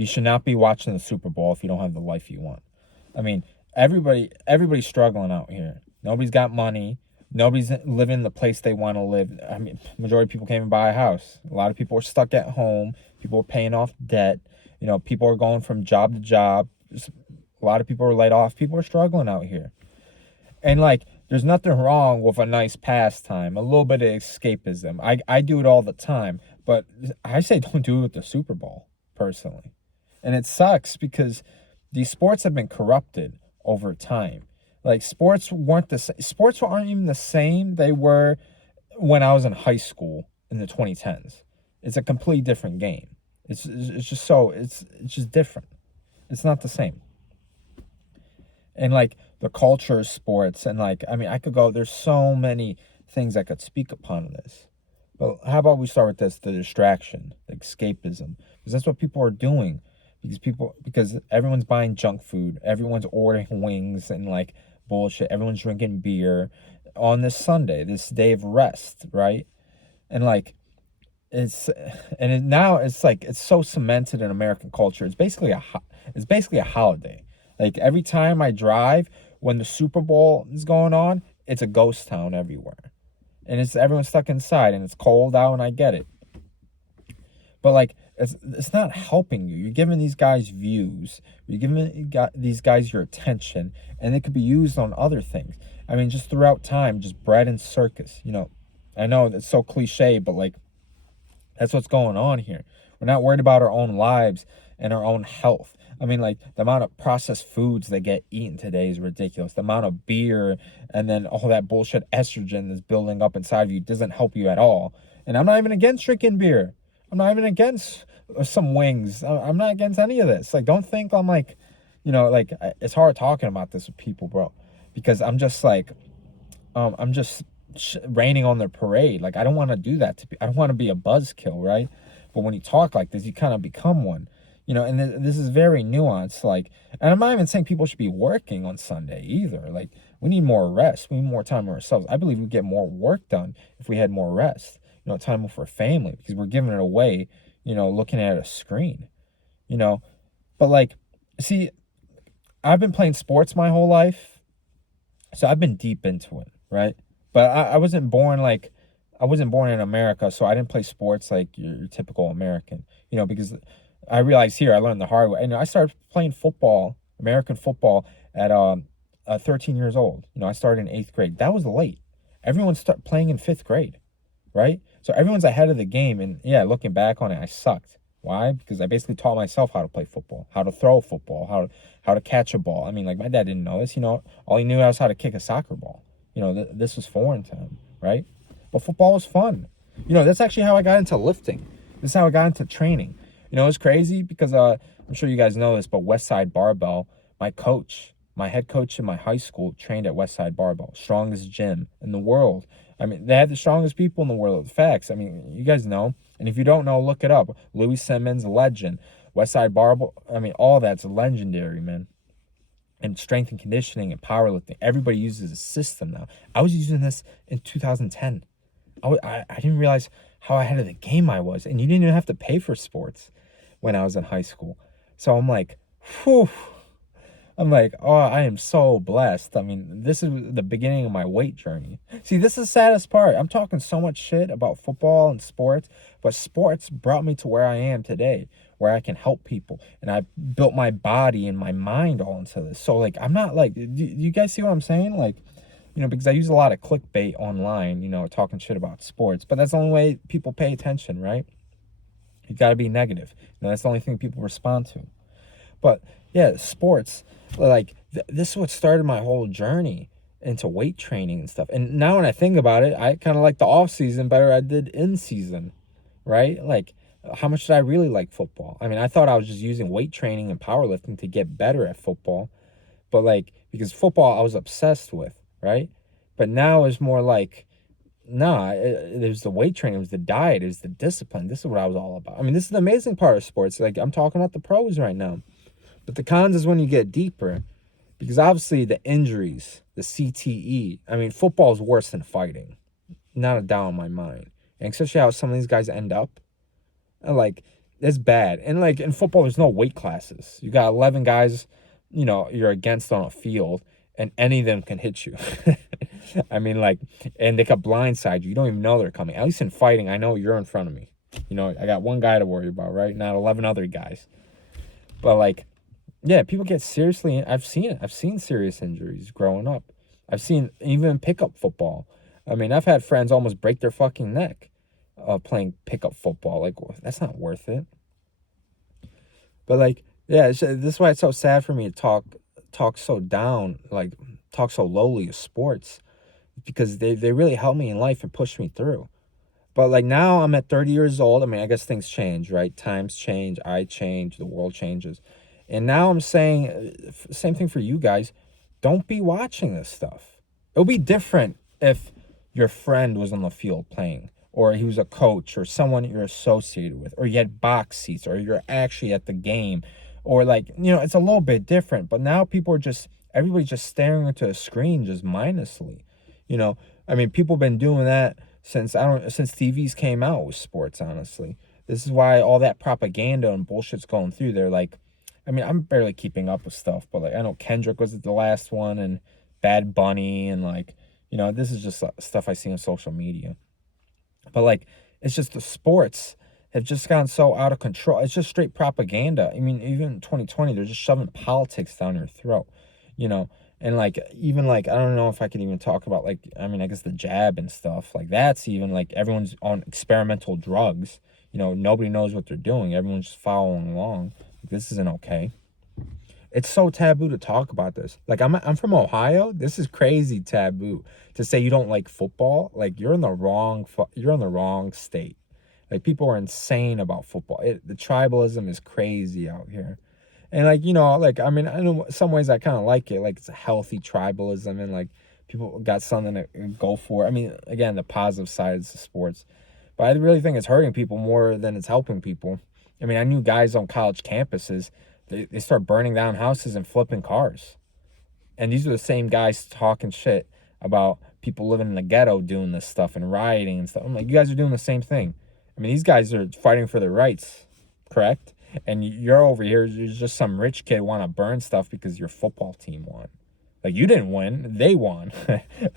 You should not be watching the Super Bowl if you don't have the life you want. I mean, everybody's struggling out here. Nobody's got money. Nobody's living the place they want to live. I mean, majority of people can't even buy a house. A lot of people are stuck at home. People are paying off debt. People are going from job to job. A lot of people are laid off. People are struggling out here. And like, there's nothing wrong with a nice pastime, a little bit of escapism. I do it all the time, but I say don't do it with the Super Bowl, personally. And it sucks because these sports have been corrupted over time. Like sports aren't even the same they were when I was in high school in the 2010s. It's a completely different game. It's just different. It's not the same. And like the culture of sports, and like, I mean, there's so many things I could speak upon this. But how about we start with this, the distraction, the escapism, because that's what people are doing. Because everyone's buying junk food, everyone's ordering wings and like bullshit, everyone's drinking beer on this Sunday, this day of rest, right? And like, now it's like it's so cemented in American culture. It's basically a holiday. Like every time I drive, when the Super Bowl is going on, it's a ghost town everywhere, and everyone's stuck inside, and it's cold out, and I get it. But like, it's not helping you. You're giving these guys views. You're giving these guys your attention, and it could be used on other things. I mean, just throughout time, just bread and circus. I know it's so cliche, but like, that's what's going on here. We're not worried about our own lives and our own health. I mean, like, the amount of processed foods that get eaten today is ridiculous. The amount of beer and then all that bullshit estrogen that's building up inside of you doesn't help you at all. And I'm not even against drinking beer. I'm not even against some wings. I'm not against any of this. Like, don't think I'm like, like, it's hard talking about this with people, bro. Because I'm just like, I'm just raining on their parade. Like, I don't want to do that I don't want to be a buzzkill, right? But when you talk like this, you kind of become one. And this is very nuanced. Like, and I'm not even saying people should be working on Sunday either. Like, we need more rest. We need more time for ourselves. I believe we'd get more work done if we had more rest. Time for family, because we're giving it away, looking at a screen, But like, see, I've been playing sports my whole life, so I've been deep into it, right? But I wasn't born in America, so I didn't play sports like your typical American, because I realized here, I learned the hard way. And I started playing football, American football, at 13 years old. I started in 8th grade. That was late. Everyone started playing in 5th grade, right? So everyone's ahead of the game. And yeah, looking back on it, I sucked. Why? Because I basically taught myself how to play football, how to throw a football, how to catch a ball. I mean, like, my dad didn't know this. All he knew was how to kick a soccer ball. This was foreign to him, right? But football was fun. That's actually how I got into lifting. This is how I got into training. It's crazy because I'm sure you guys know this, but Westside Barbell, my head coach in my high school trained at Westside Barbell, strongest gym in the world. I mean, they had the strongest people in the world. Facts. I mean, you guys know. And if you don't know, look it up. Louis Simmons, legend. Westside Barbell, I mean, all that's legendary, man. And strength and conditioning and powerlifting. Everybody uses a system now. I was using this in 2010. I didn't realize how ahead of the game I was. And you didn't even have to pay for sports when I was in high school. So I'm like, whew. I'm like, oh, I am so blessed. I mean, this is the beginning of my weight journey. See, this is the saddest part. I'm talking so much shit about football and sports, but sports brought me to where I am today, where I can help people. And I built my body and my mind all into this. So, like, I'm not like, do you guys see what I'm saying? Like, because I use a lot of clickbait online, talking shit about sports. But that's the only way people pay attention, right? You got to be negative. That's the only thing people respond to. But yeah, sports, like, this is what started my whole journey into weight training and stuff. And now when I think about it, I kind of like the off season better than I did in season, right? Like, how much did I really like football? I mean, I thought I was just using weight training and powerlifting to get better at football. But like, because football I was obsessed with, right? But now it's more like, nah, it was the weight training, it was the diet, it was the discipline. This is what I was all about. I mean, this is the amazing part of sports. Like, I'm talking about the pros right now. But the cons is when you get deeper. Because obviously the injuries, the CTE, I mean, football is worse than fighting. Not a doubt in my mind. And especially how some of these guys end up. Like, It's bad. And like in football, there's no weight classes. You got 11 guys, you're against on a field, and any of them can hit you. I mean, like, and they could blindside you. You don't even know they're coming. At least in fighting, I know you're in front of me. I got one guy to worry about, right? Not 11 other guys. But like, yeah, people get seriously. I've seen it. I've seen serious injuries growing up. I've seen even pickup football. I mean, I've had friends almost break their fucking neck playing pickup football. Like, that's not worth it. But like, yeah, this is why it's so sad for me to talk so down, like talk so lowly of sports, because they really helped me in life and pushed me through. But like now I'm at 30 years old. I mean, I guess things change, right? Times change, I change, the world changes. And now I'm saying same thing for you guys. Don't be watching this stuff. It'll be different if your friend was on the field playing, or he was a coach, or someone you're associated with, or you had box seats, or you're actually at the game, or like, it's a little bit different. But now everybody's just staring into a screen just mindlessly. I mean, people have been doing that since TVs came out with sports, honestly. This is why all that propaganda and bullshit's going through. They're like, I mean, I'm barely keeping up with stuff, but like I know Kendrick was the last one, and Bad Bunny, and like, this is just stuff I see on social media. But like, it's just the sports have just gotten so out of control. It's just straight propaganda. I mean, even in 2020, they're just shoving politics down your throat, and like, even like, I don't know if I could even talk about like, I mean, I guess the jab and stuff like that's even like everyone's on experimental drugs. Nobody knows what they're doing. Everyone's just following along. This isn't okay. It's so taboo to talk about this. Like, I'm from Ohio. This is crazy taboo to say you don't like football. Like, you're in the wrong state. Like, people are insane about football. The tribalism is crazy out here. And like, like, I mean, I know some ways I kind of like it. Like, it's a healthy tribalism, and like people got something to go for. I mean, again, the positive sides of sports. But I really think it's hurting people more than it's helping people. I mean, I knew guys on college campuses, they start burning down houses and flipping cars. And these are the same guys talking shit about people living in the ghetto doing this stuff and rioting and stuff. I'm like, you guys are doing the same thing. I mean, these guys are fighting for their rights, correct? And you're over here, you're just some rich kid want to burn stuff because your football team won. Like, you didn't win, they won.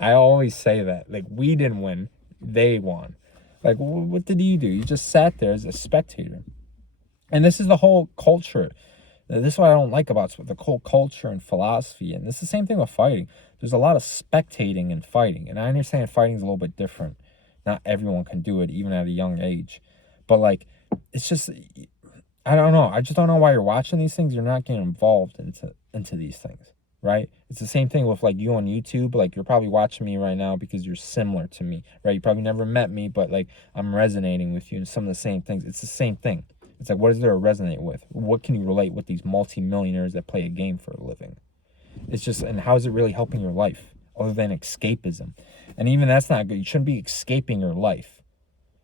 I always say that. Like, we didn't win, they won. Like, what did you do? You just sat there as a spectator. And this is the whole culture. This is what I don't like about the whole culture and philosophy. And this is the same thing with fighting. There's a lot of spectating and fighting. And I understand fighting is a little bit different. Not everyone can do it, even at a young age. But, like, it's just, I don't know. I just don't know why you're watching these things. You're not getting involved into these things, right? It's the same thing with, like, you on YouTube. Like, you're probably watching me right now because you're similar to me, right? You probably never met me, but, like, I'm resonating with you in some of the same things. It's the same thing. It's like, what is there to resonate with? What can you relate with these multi-millionaires that play a game for a living? It's just, and how is it really helping your life other than escapism? And even that's not good. You shouldn't be escaping your life.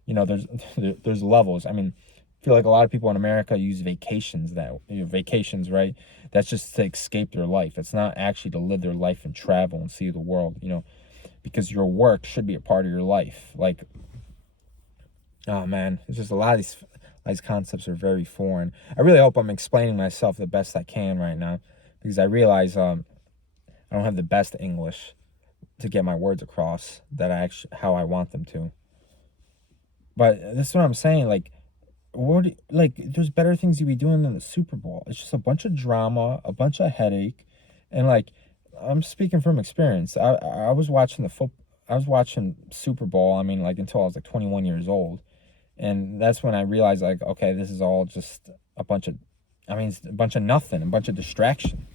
There's levels. I mean, I feel like a lot of people in America use vacations right? That's just to escape their life. It's not actually to live their life and travel and see the world, because your work should be a part of your life. Like, oh man, it's just a lot of these concepts are very foreign. I really hope I'm explaining myself the best I can right now, because I realize I don't have the best English to get my words across how I want them to. But this is what I'm saying. Like, there's better things you'd be doing than the Super Bowl. It's just a bunch of drama, a bunch of headache, and like, I'm speaking from experience. I was watching I was watching Super Bowl. I mean, like, until I was like 21 years old. And that's when I realized, like, okay, this is all just a bunch of nothing, a bunch of distraction.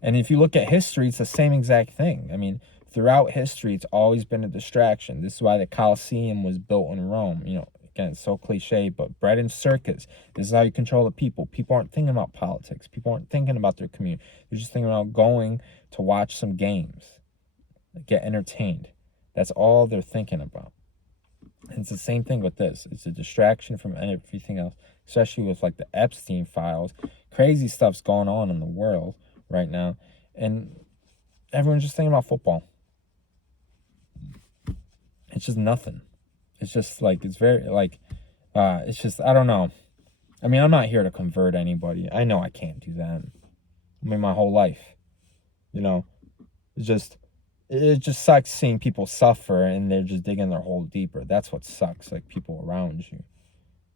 And if you look at history, it's the same exact thing. I mean, throughout history, it's always been a distraction. This is why the Colosseum was built in Rome. Again, it's so cliche, but bread and circus. This is how you control the people. People aren't thinking about politics. People aren't thinking about their community. They're just thinking about going to watch some games, get entertained. That's all they're thinking about. And it's the same thing with this. It's a distraction from everything else, especially with like the Epstein files. Crazy stuff's going on in the world right now. And everyone's just thinking about football. It's just nothing. It's just like, it's very like, it's just, I don't know. I mean, I'm not here to convert anybody. I know I can't do that. I mean, my whole life, you know, it's just, it just sucks seeing people suffer and they're just digging their hole deeper. That's what sucks, like people around you.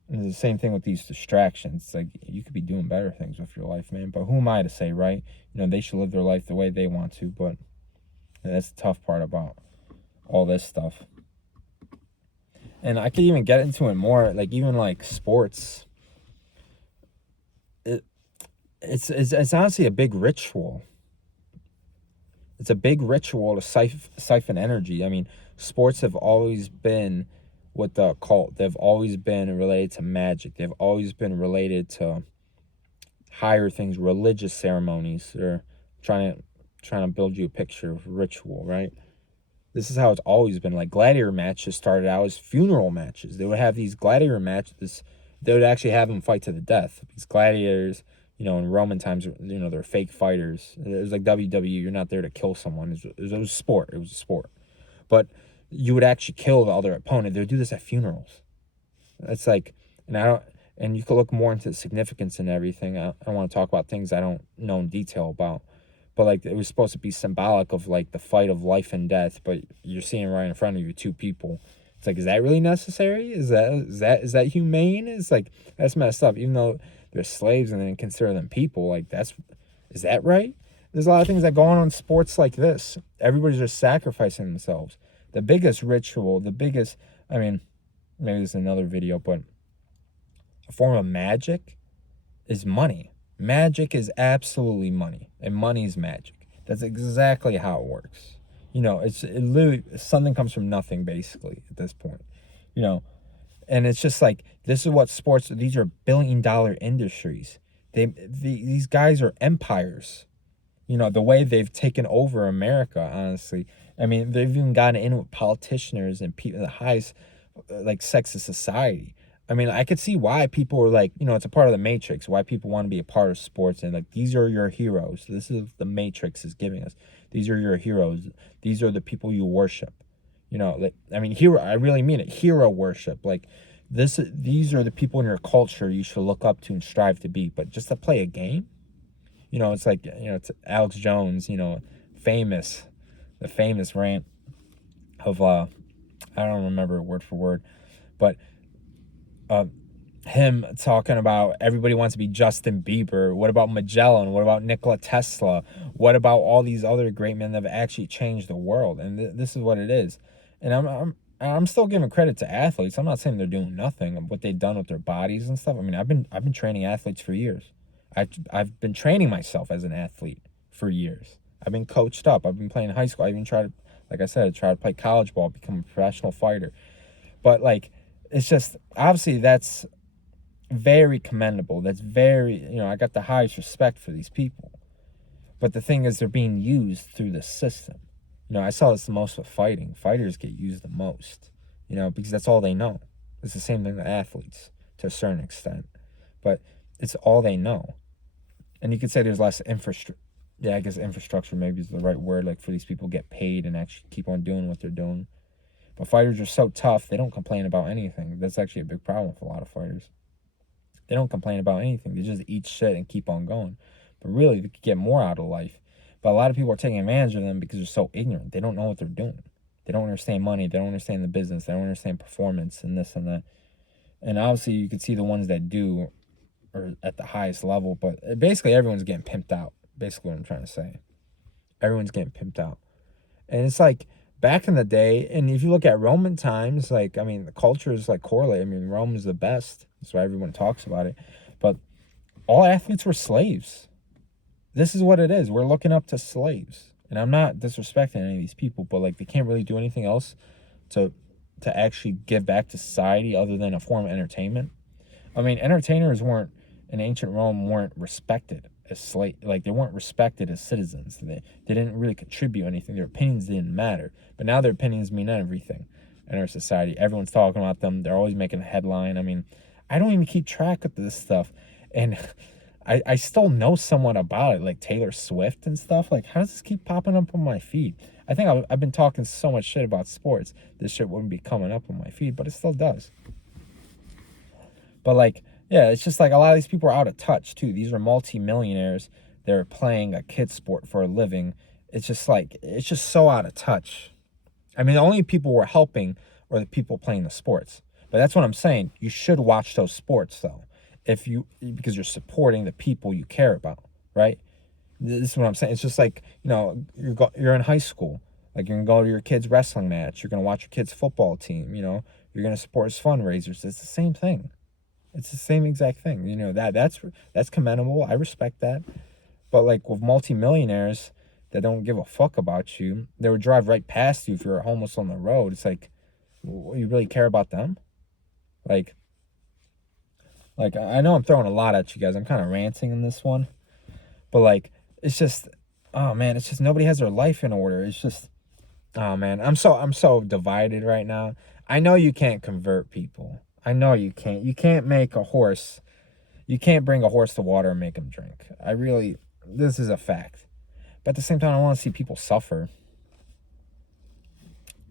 And it's the same thing with these distractions. Like, you could be doing better things with your life, man. But who am I to say, right? You know, they should live their life the way they want to. But that's the tough part about all this stuff. And I could even get into it more, like even like sports. It's honestly a big ritual. It's a big ritual to siphon energy. I mean, sports have always been with the occult. They've always been related to magic. They've always been related to higher things, religious ceremonies. They're trying to build you a picture of ritual, right? This is how it's always been. Like gladiator matches started out as funeral matches. They would have these gladiator matches. They would actually have them fight to the death. These gladiators, you know, in Roman times, you know, they're fake fighters. It was like WWE. You're not there to kill someone. It was a sport. It was a sport. But you would actually kill the other opponent. They would do this at funerals. It's like, and you could look more into the significance and everything. I don't want to talk about things I don't know in detail about. But like it was supposed to be symbolic of like the fight of life and death, but you're seeing right in front of you two people. It's like, is that really necessary? Is that humane? It's like, that's messed up. Even though they're slaves and then consider them people, like is that right? There's a lot of things that go on in sports like this. Everybody's just sacrificing themselves. The biggest ritual, I mean, maybe this is another video, but a form of magic is money. Magic is absolutely money, and money's magic. That's exactly how it works. You know, it literally, something comes from nothing, basically, at this point. You know, and it's just like, this is what sports, these are billion-dollar industries. These guys are empires. You know, the way they've taken over America, honestly. I mean, they've even gotten in with politicians and people in the highest, like, sects of society. I mean, I could see why people are like, you know, it's a part of the Matrix, why people want to be a part of sports. And like, these are your heroes. This is the Matrix is giving us. These are your heroes. These are the people you worship. You know, like, I mean, hero, I really mean it. Hero worship. Like, these are the people in your culture you should look up to and strive to be. But just to play a game, you know, it's like, you know, it's Alex Jones, you know, the famous rant of, I don't remember word for word, but him talking about everybody wants to be Justin Bieber. What about Magellan? What about Nikola Tesla? What about all these other great men that have actually changed the world? And this is what it is. And I'm still giving credit to athletes. I'm not saying they're doing nothing. What they've done with their bodies and stuff. I mean, I've been training athletes for years. I've been training myself as an athlete for years. I've been coached up. I've been playing high school. I even tried, like I said, I tried to play college ball, become a professional fighter. But like, it's just, obviously that's very commendable. That's very, you know, I got the highest respect for these people. But the thing is, they're being used through the system. You know, I saw this the most with fighting. Fighters get used the most, you know, because that's all they know. It's the same thing with athletes to a certain extent. But it's all they know. And you could say there's less infrastructure. Yeah, I guess infrastructure maybe is the right word. Like, for these people to get paid and actually keep on doing what they're doing. But fighters are so tough, they don't complain about anything. That's actually a big problem for a lot of fighters. They don't complain about anything. They just eat shit and keep on going. But really, they could get more out of life. But a lot of people are taking advantage of them because they're so ignorant. They don't know what they're doing. They don't understand money. They don't understand the business. They don't understand performance and this and that. And obviously, you can see the ones that do are at the highest level. But basically, everyone's getting pimped out. Basically what I'm trying to say. Everyone's getting pimped out. And it's like, back in the day, and if you look at Roman times, like, I mean, the culture is like correlated. I mean, Rome is the best. That's why everyone talks about it. But all athletes were slaves. This is what it is. We're looking up to slaves. And I'm not disrespecting any of these people, but like, they can't really do anything else to actually give back to society other than a form of entertainment. I mean, entertainers in ancient Rome weren't respected as slave, like they weren't respected as citizens. They didn't really contribute anything. Their opinions didn't matter. But now their opinions mean everything in our society. Everyone's talking about them. They're always making a headline. I mean, I don't even keep track of this stuff. And I still know somewhat about it, like Taylor Swift and stuff. Like, how does this keep popping up on my feed? I think I've been talking so much shit about sports, this shit wouldn't be coming up on my feed, but it still does. But like, Yeah, it's just like a lot of these people are out of touch too. These are multi-millionaires. They're playing a kid sport for a living. It's just like, it's just so out of touch. I mean, the only people we're helping are the people playing the sports. But that's what I'm saying. You should watch those sports though, if you because you're supporting the people you care about, right? This is what I'm saying. It's just like, you're in high school. Like, you're gonna go to your kid's wrestling match. You're gonna watch your kid's football team. You're gonna support his fundraisers. It's the same thing. It's the same exact thing. That's commendable. I respect that. But like with multimillionaires that don't give a fuck about you, they would drive right past you if you're homeless on the road. It's like, you really care about them? Like, I know I'm throwing a lot at you guys. I'm kind of ranting in this one, but like, it's just, oh man, it's just nobody has their life in order. It's just, oh man, I'm so divided right now. I know you can't convert people. I know you can't. You can't make a horse. You can't bring a horse to water and make him drink. This is a fact. But at the same time, I don't want to see people suffer.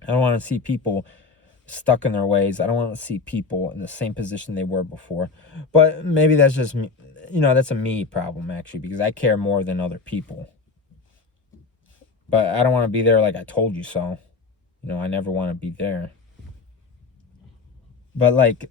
I don't want to see people stuck in their ways. I don't want to see people in the same position they were before. But maybe that's just me. That's a me problem, actually, because I care more than other people. But I don't want to be there like I told you so. I never want to be there. But like,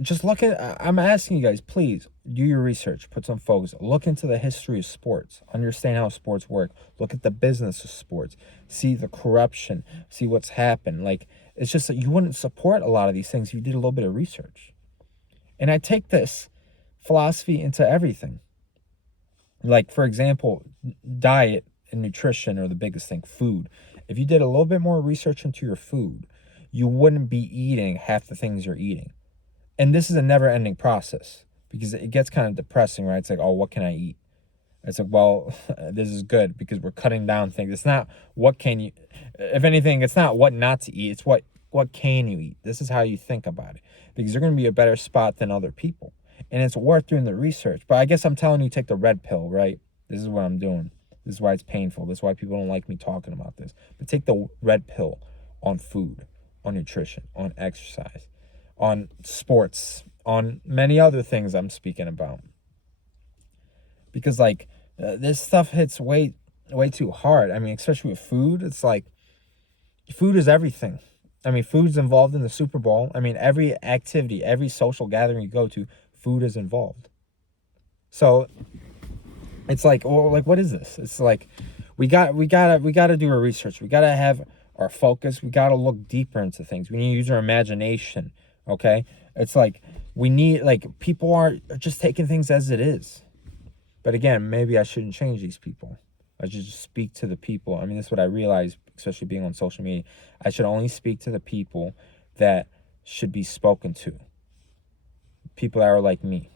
just look at, I'm asking you guys, please do your research, put some focus, look into the history of sports, understand how sports work, look at the business of sports, see the corruption, see what's happened. Like, it's just that you wouldn't support a lot of these things if you did a little bit of research. And I take this philosophy into everything. Like, for example, diet and nutrition are the biggest thing. Food. If you did a little bit more research into your food, you wouldn't be eating half the things you're eating. And this is a never-ending process because it gets kind of depressing, right? It's like, oh, what can I eat? It's like, well, this is good because we're cutting down things. It's not what can you, if anything, it's not what not to eat. It's what can you eat? This is how you think about it, because you're going to be a better spot than other people. And it's worth doing the research. But I guess I'm telling you, take the red pill, right? This is what I'm doing. This is why it's painful. This is why people don't like me talking about this. But take the red pill on food, on nutrition, on exercise, on sports, on many other things I'm speaking about. Because like, this stuff hits way too hard. I mean, especially with food. It's like, food is everything. I mean, food's involved in the Super Bowl. I mean, every activity, every social gathering you go to, food is involved. So it's like, well, like, what is this? It's like, we gotta do our research. We gotta have our focus. We gotta look deeper into things. We need to use our imagination. Okay, it's like, we need, like, people are just taking things as it is. But again, maybe I shouldn't change these people. I should just speak to the people. I mean, that's what I realized, especially being on social media. I should only speak to the people that should be spoken to. People that are like me,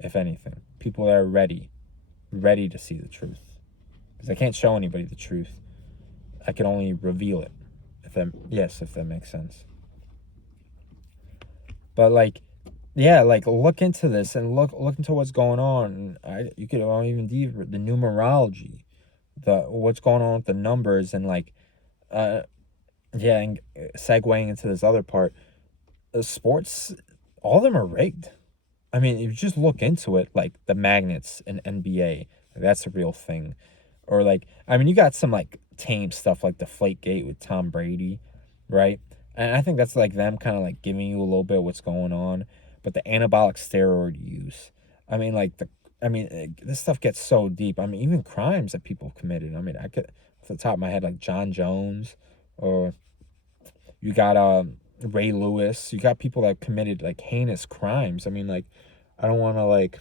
if anything. People that are ready to see the truth. Because I can't show anybody the truth. I can only reveal it. If that makes sense. But like, yeah, like, look into this and look into what's going on. You could even deeper, the numerology, what's going on with the numbers, and like, yeah, and segueing into this other part, sports, all of them are rigged. I mean, if you just look into it, like the magnets in NBA, that's a real thing. Or like, I mean, you got some like tame stuff like Deflategate with Tom Brady, right? And I think that's like them kind of like giving you a little bit of what's going on. But the anabolic steroid use, I mean, this stuff gets so deep. I mean, even crimes that people have committed. I mean, I could, off the top of my head, like John Jones, or you got Ray Lewis. You got people that committed like heinous crimes. I mean, like, I don't want to like,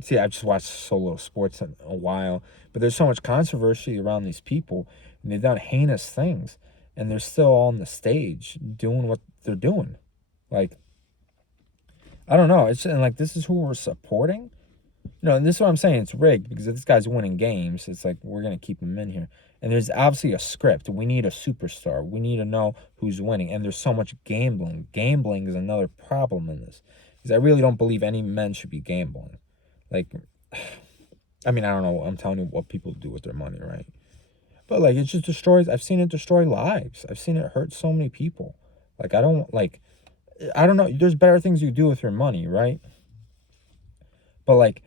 see, I've just watched so little sports in a while, but there's so much controversy around these people, and they've done heinous things, and they're still on the stage doing what they're doing. Like, I don't know. And like, this is who we're supporting. And this is what I'm saying. It's rigged because if this guy's winning games, it's like, we're going to keep him in here. And there's obviously a script. We need a superstar. We need to know who's winning. And there's so much gambling. Gambling is another problem in this. Because I really don't believe any men should be gambling. Like, I mean, I don't know. I'm telling you what people do with their money, right? But like, it just destroys. I've seen it destroy lives. I've seen it hurt so many people. Like, I don't like. I don't know. There's better things you do with your money, right? But like,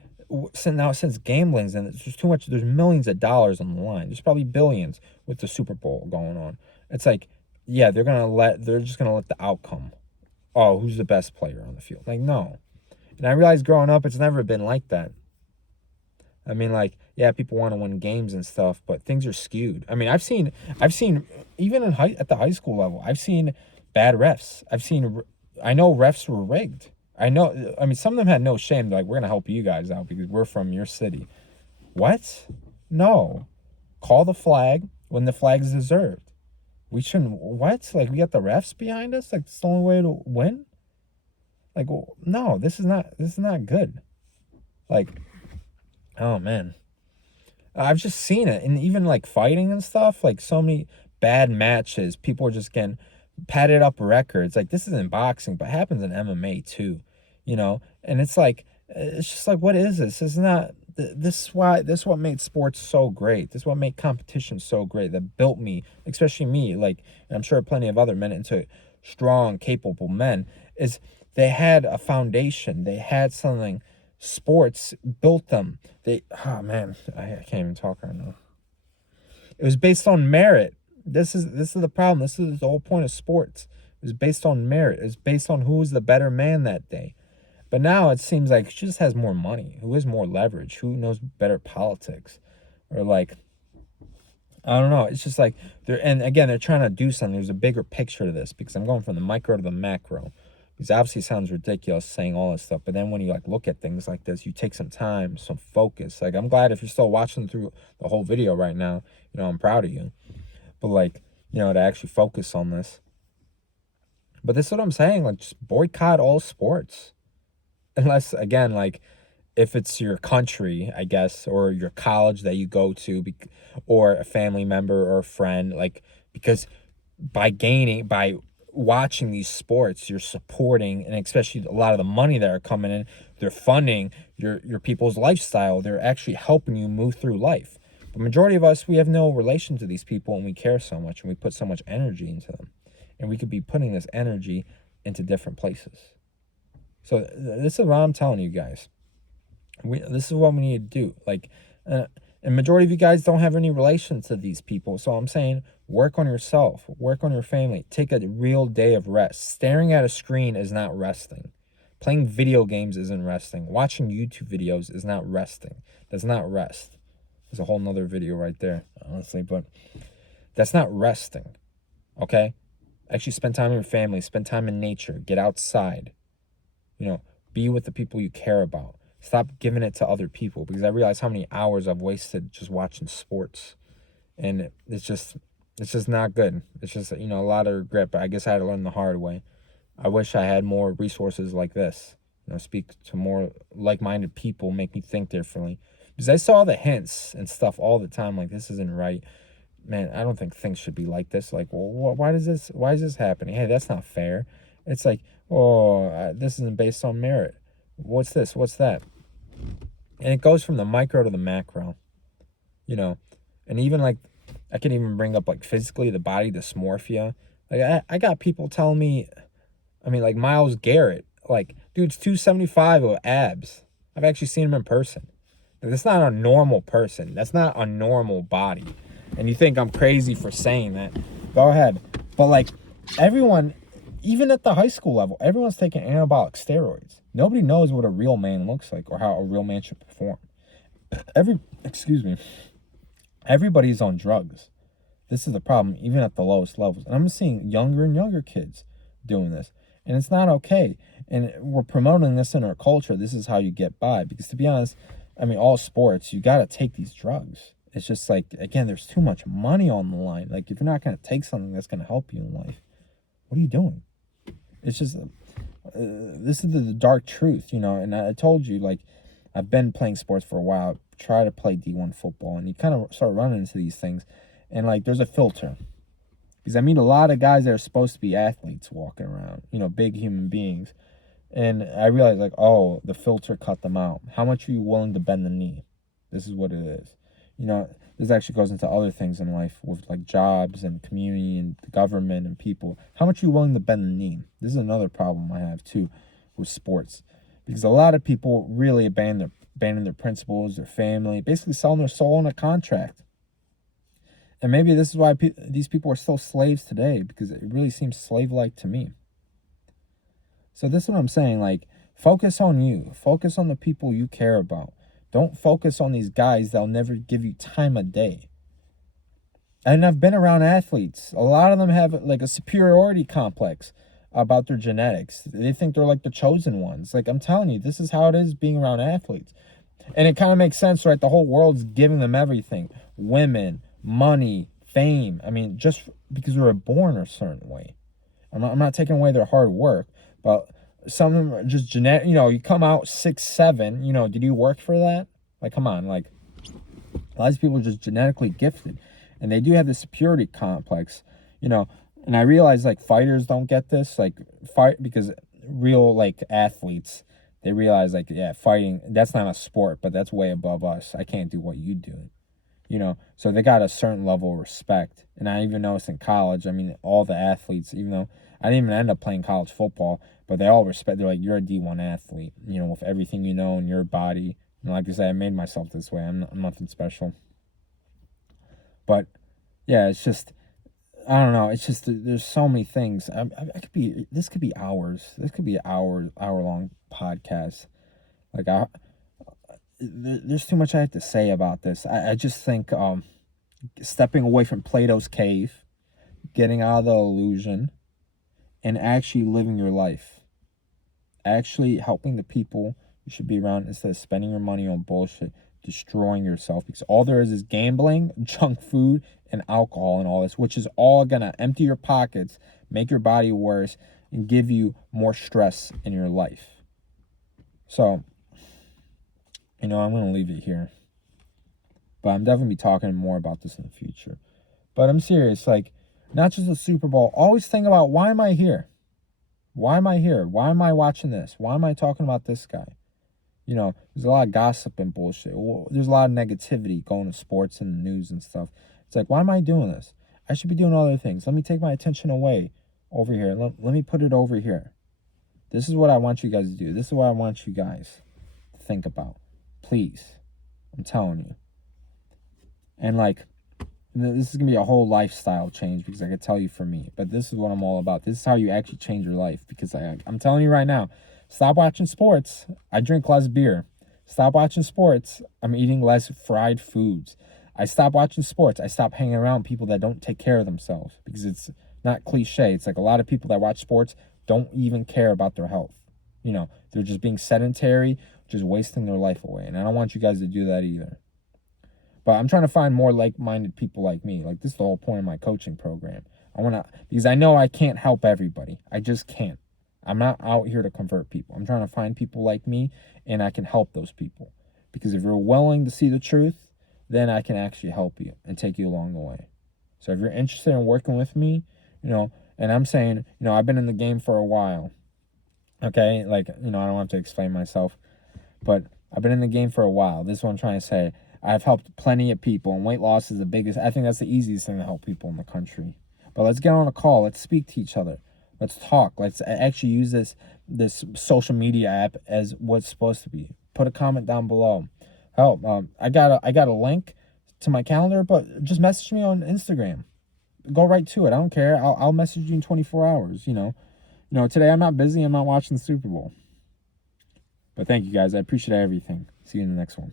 since gambling's and there's too much, there's millions of dollars on the line. There's probably billions with the Super Bowl going on. It's like, yeah, they're just gonna let the outcome. Oh, who's the best player on the field? Like, no. And I realized growing up, it's never been like that. I mean, like, yeah, people want to win games and stuff, but things are skewed. I mean, I've seen, even at the high school level, I've seen bad refs. I know refs were rigged. I know, I mean, some of them had no shame. They're like, we're gonna help you guys out because we're from your city. What? No. Call the flag when the flag is deserved. We shouldn't. What? Like, we got the refs behind us. Like, it's the only way to win. Like, well, no, this is not good. Like, oh man. I've just seen it, and even like fighting and stuff, like so many bad matches. People are just getting padded up records. Like, this isn't boxing, but it happens in MMA too, you know. And it's like, it's just like, what is this? This is not. This is what made sports so great. This is what made competition so great. That built me, especially me. Like, and I'm sure plenty of other men into strong, capable men. Is they had a foundation. They had something. Sports built them. Oh man, I can't even talk right now. It was based on merit. This is the problem. This is the whole point of sports. It was based on merit. It's based on who was the better man that day. But now it seems like she just has more money. Who has more leverage? Who knows better politics? Or like, I don't know. It's just like and again, they're trying to do something. There's a bigger picture to this because I'm going from the micro to the macro. Because obviously it sounds ridiculous saying all this stuff, but then when you like look at things like this, you take some time, some focus. Like, I'm glad if you're still watching through the whole video right now, I'm proud of you. But like, to actually focus on this. But this is what I'm saying, like, just boycott all sports. Unless, again, like, if it's your country, I guess, or your college that you go to, or a family member or a friend, like, because by watching these sports, you're supporting, and especially a lot of the money that are coming in, they're funding your people's lifestyle. They're actually helping you move through life. The majority of us, we have no relation to these people, and we care so much, and we put so much energy into them, and we could be putting this energy into different places. So this is what I'm telling you guys. This is what we need to do. Like, and majority of you guys don't have any relation to these people. So I'm saying, work on yourself, work on your family, take a real day of rest. Staring at a screen is not resting. Playing video games isn't resting. Watching YouTube videos is not resting. That's not rest. There's a whole nother video right there, honestly, but that's not resting. Okay? Actually spend time with your family, spend time in nature, get outside. Be with the people you care about. Stop giving it to other people, because I realize how many hours I've wasted just watching sports, and it's just not good. It's just, a lot of regret, but I guess I had to learn the hard way. I wish I had more resources like this, speak to more like-minded people, make me think differently, because I saw the hints and stuff all the time, like, this isn't right. Man, I don't think things should be like this. Like, well, why is this happening? Hey, that's not fair. It's like, oh, this isn't based on merit. What's this? What's that? And it goes from the micro to the macro, and even like, I can even bring up like physically the body dysmorphia. Like, I got people telling me, I mean, like Myles Garrett, like, dude's 275 with abs. I've actually seen him in person. Like, that's not a normal person. That's not a normal body. And you think I'm crazy for saying that? Go ahead. But like, everyone, even at the high school level, everyone's taking anabolic steroids. Nobody knows what a real man looks like or how a real man should perform. Everybody's on drugs. This is the problem, even at the lowest levels. And I'm seeing younger and younger kids doing this. And it's not okay. And we're promoting this in our culture. This is how you get by. Because to be honest, I mean, all sports, you got to take these drugs. It's just like, again, there's too much money on the line. Like, if you're not going to take something that's going to help you in life, what are you doing? It's just, this is the dark truth, and I told you, like, I've been playing sports for a while, try to play D1 football, and you kind of start running into these things, and like, there's a filter, because I meet a lot of guys that are supposed to be athletes walking around, big human beings, and I realized, like, oh, the filter cut them out. How much are you willing to bend the knee? This is what it is. You know, this actually goes into other things in life with like jobs and community and the government and people. How much are you willing to bend the knee? This is another problem I have too with sports, because a lot of people really abandon their principles, their family, basically selling their soul on a contract. And maybe this is why these people are still slaves today, because it really seems slave-like to me. So this is what I'm saying, like, focus on you. Focus on the people you care about. Don't focus on these guys that'll never give you time of day. And I've been around athletes. A lot of them have like a superiority complex about their genetics. They think they're like the chosen ones. Like, I'm telling you, this is how it is being around athletes. And it kind of makes sense, right? The whole world's giving them everything. Women, money, fame. I mean, just because we were born a certain way. I'm not taking away their hard work, but some of them are just genetic. You know, you come out 6'7", you know, did you work for that? Like, come on, like, a lot of these people are just genetically gifted, and they do have this superiority complex, you know. And I realize, like, fighters don't get this, like, because real, like, athletes, they realize, like, yeah, fighting, that's not a sport, but that's way above us. I can't do what you do, you know. So they got a certain level of respect. And I even noticed in college, I mean, all the athletes, even though I didn't even end up playing college football, but they all respect, they're like, you're a D1 athlete, you know, with everything you know in your body. And like I said, I made myself this way. I'm nothing special. But yeah, it's just, I don't know. It's just, there's so many things. This could be hours. This could be an hour long podcast. Like, there's too much I have to say about this. I just think stepping away from Plato's cave, getting out of the illusion, and actually living your life. Actually helping the people you should be around instead of spending your money on bullshit, destroying yourself. Because all there is gambling, junk food, and alcohol and all this, which is all going to empty your pockets, make your body worse, and give you more stress in your life. So, you know, I'm going to leave it here. But I'm definitely be talking more about this in the future. But I'm serious, like, not just the Super Bowl. Always think about, why am I here? Why am I here? Why am I watching this? Why am I talking about this guy? You know, there's a lot of gossip and bullshit. There's a lot of negativity going to sports and the news and stuff. It's like, why am I doing this? I should be doing other things. Let me take my attention away over here. Let me put it over here. This is what I want you guys to do. This is what I want you guys to think about. Please. I'm telling you. And like, this is going to be a whole lifestyle change, because I can tell you for me. But this is what I'm all about. This is how you actually change your life. Because I'm telling you right now, stop watching sports. I drink less beer. Stop watching sports. I'm eating less fried foods. I stop watching sports. I stop hanging around people that don't take care of themselves. Because it's not cliche. It's like a lot of people that watch sports don't even care about their health. You know, they're just being sedentary, just wasting their life away. And I don't want you guys to do that either. But I'm trying to find more like-minded people like me. Like, this is the whole point of my coaching program. Because I know I can't help everybody. I just can't. I'm not out here to convert people. I'm trying to find people like me, and I can help those people. Because if you're willing to see the truth, then I can actually help you and take you along the way. So if you're interested in working with me, you know, and I'm saying, you know, I've been in the game for a while. Okay? Like, you know, I don't have to explain myself. But I've been in the game for a while. This is what I'm trying to say. I've helped plenty of people, and weight loss is the biggest. I think that's the easiest thing to help people in the country. But let's get on a call. Let's speak to each other. Let's talk. Let's actually use this social media app as what's supposed to be. Put a comment down below. Help. I got a link to my calendar, but just message me on Instagram. Go right to it. I don't care. I'll message you in 24 hours. You know, today I'm not busy. I'm not watching the Super Bowl. But thank you guys. I appreciate everything. See you in the next one.